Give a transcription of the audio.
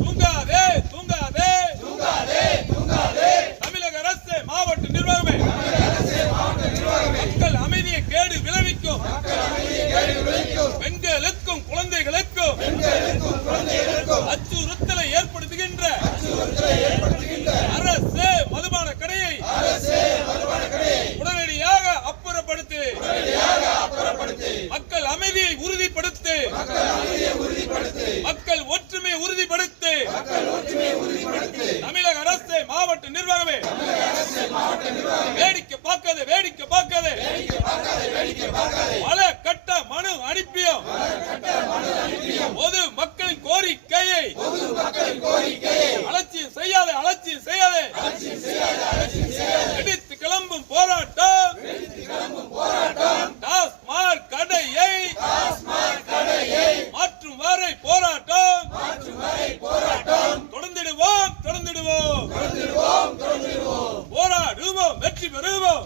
தூங்காதே தூங்காதே தமிழக அரசு மாவட்ட நிர்வாகமே மக்கள் அமைதியை கேடு விளைவிக்கும் பெண்களுக்கும் குழந்தைகளுக்கும் அச்சுறுத்தலை ஏற்படுத்துகின்ற அரசு மதுபான கடையை உடனடியாக அப்புறப்படுத்து. மக்கள் அமைதியை உறுதிப்படுத்து. மக்கள் ஒற்றுமையை உறுதிப்படுத்து. தமிழக அரசு மாவட்ட நிர்வாகமே வேடிக்கை பார்க்காதே வேடிக்கை பார்க்காதே. பல கட்ட மனு அனுப்பியும் பொது மக்களின் கோரிக்கையை அலட்சியம் செய்யாதே அலட்சியம் செய்யாதே. எடுத்து கிளம்பும் போராட்டம் டாஸ்மாக் கடையை மாற்றும் வரை போராட்டம் தொடர்ந்திடுவோம் போராடுவோம் வெற்றி பெறுவோம்.